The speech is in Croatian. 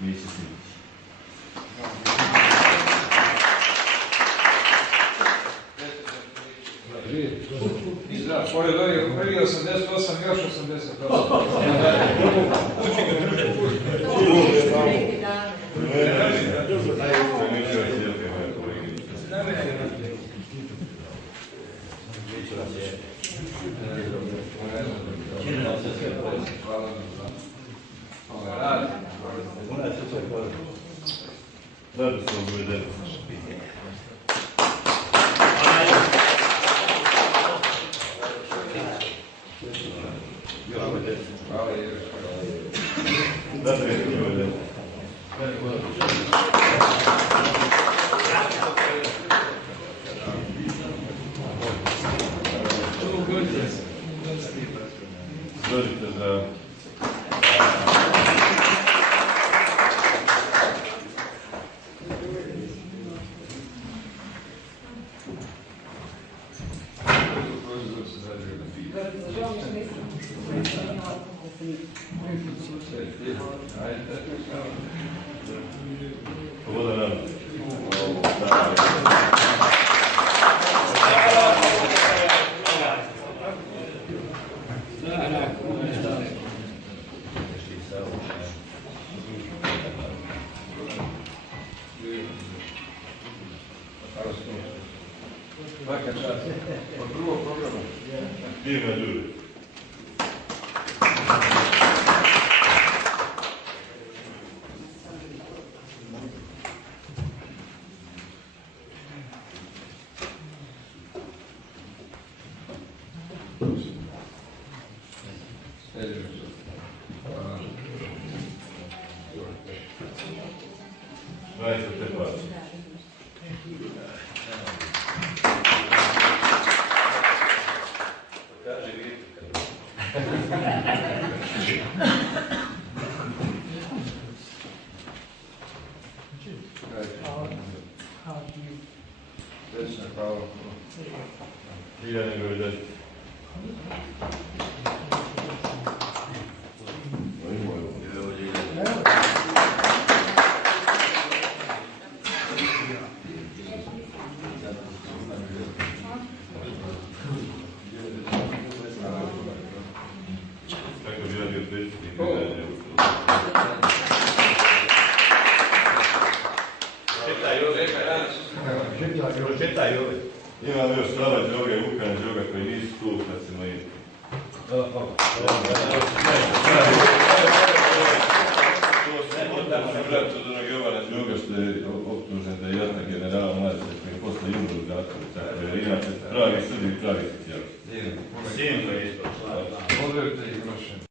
Mišić Simić. Pored ovih prvi 88, još 88. Rado smo uvedeni. Izvolite za... Voda nam. Svaka čast. Od drugog programa. Divna ljudi. Znajte te plaće. Kaže vidite. Večna hvala. Ja nego vidjeti. Kako bi radio predsjednik pitanje? Četaj ove. Imam još Slava Đoga i Vukan Đoga koji nisu tu kad se moji. Brat od onog Jovana Đoga što je optužen da je jatna generala Mladića koji je posle umro u zatvoru. Tako je, inače pravi sudi i pravi socijalist. Sin koji je isto. Odvijete ih nošenje.